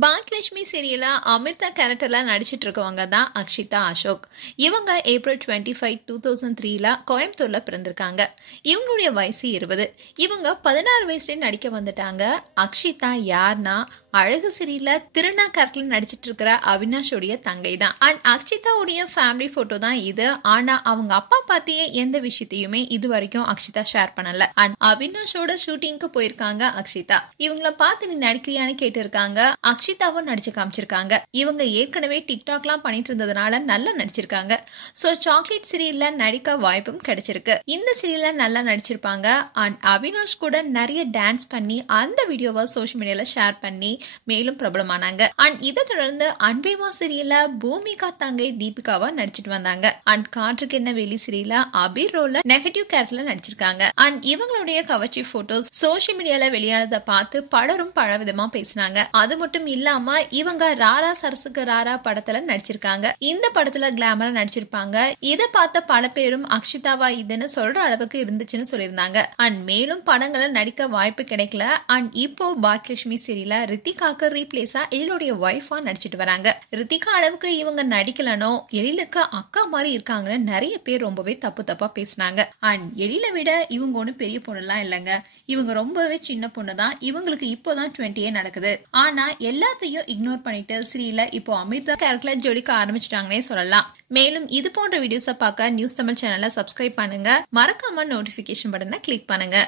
பாக்யலட்சுமி சீரியல்ல அமிர்தா கேரக்டர்ல நடிச்சிட்டு இருக்கவங்க தான் அக்ஷிதா அசோக். இவங்க ஏப்ரல் 25, 2003 கோயம்புத்தூர்ல பிறந்திருக்காங்க. இவங்களுடைய வயசு 20. இவங்க 16 வயசுல நடிக்க வந்துட்டாங்க. அக்ஷிதா யார்னா அழகு சீரியல்ல திருநா கேரக்டர்ல நடிச்சிட்டு இருக்கிற அவினாஷோடைய தங்கை தான். அண்ட் அக்ஷிதாவுடைய ஃபேமிலி போட்டோ தான் இது. ஆனா அவங்க அப்பா பார்த்தியே எந்த விஷயத்தையுமே இது வரைக்கும் அக்ஷிதா ஷேர் பண்ணல. அண்ட் அவினாஷோட ஷூட்டிங்க்கு போயிருக்காங்க அக்ஷிதா. இவங்கள பார்த்து நீ நடிக்கிறியான்னு கேட்டு இருக்காங்க. அக்ஷிதாவும் நடிச்சு காமிச்சிருக்காங்க. இவங்க ஏற்கனவே டிக்டாக்லாம் பண்ணிட்டு இருந்ததுனால நல்லா நடிச்சிருக்காங்க. சோ சாக்லேட் சீரியல்ல நடிக்க வாய்ப்பும் கிடைச்சிருக்கு. இந்த சீரியல்ல நல்லா நடிச்சிருப்பாங்க. அண்ட் அவினாஷ் கூட நிறைய டான்ஸ் பண்ணி அந்த வீடியோவை சோஷியல் மீடியால ஷேர் பண்ணி மேலும் பிரபலமானாங்க. அண்ட் இதை தொடர்ந்து அன்பேவா சீரியல்ல பூமிகா தங்கை தீபிகாவா நடிச்சிட்டு வந்தாங்க. அண்ட் காற்றுக்கு என்ன வெளி சீரியல்ல அபீர் ரோல்ல நெகட்டிவ் கேரக்டர்ல நடிச்சிருக்காங்க. அண்ட் இவங்களுடைய கவர்ச்சி போட்டோஸ் சோஷியல் மீடியால வெளியானதை பார்த்து பலரும் பல விதமா பேசினாங்க. அது மட்டும் இல்லாம இவங்க ராரா சரசுக்கு ராரா படத்துல நடிச்சிருக்காங்க. இந்த படத்துல கிளாமரா நடிச்சிருப்பாங்க. இதை பார்த்த பல பேரும் அக்ஷிதாவா இதுன்னு சொல்ற அளவுக்கு இருந்துச்சுன்னு சொல்லியிருந்தாங்க. அண்ட் மேலும் படங்களை நடிக்க வாய்ப்பு கிடைக்கல. அண்ட் இப்போ பாக்யலட்சுமி சீரியல்ல ரித்திகாக்கு ரீப்ளேஸா எழிலுடைய ஒய்ஃபா நடிச்சிட்டு வராங்க. ரித்திகா அளவுக்கு இவங்க நடிக்கலனோ எழிலுக்கு அக்கா மாதிரி இருக்காங்கன்னு நிறைய பேர் ரொம்பவே தப்பா பேசினாங்க. அண்ட் எழில விட இவங்க ஒன்னும் பெரிய பொண்ணுலாம் இல்லைங்க. இவங்க ரொம்பவே சின்ன பொண்ணு தான். இவங்களுக்கு இப்போதான் 20 நடக்குது. ஆனா எல்லாத்தையும் இக்னோர் பண்ணிட்டு சீரியல்ல இப்போ அமிர்தா கேரக்டர்ல ஜொலிக்க ஆரம்பிச்சிட்டாங்கன்னே சொல்லலாம். மேலும் இது போன்ற வீடியோஸை பார்க்க நியூஸ் தமிழ் சேனலை சப்ஸ்கிரைப் பண்ணுங்க. மறக்காம நோட்டிபிகேஷன் பட்டனை கிளிக் பண்ணுங்க.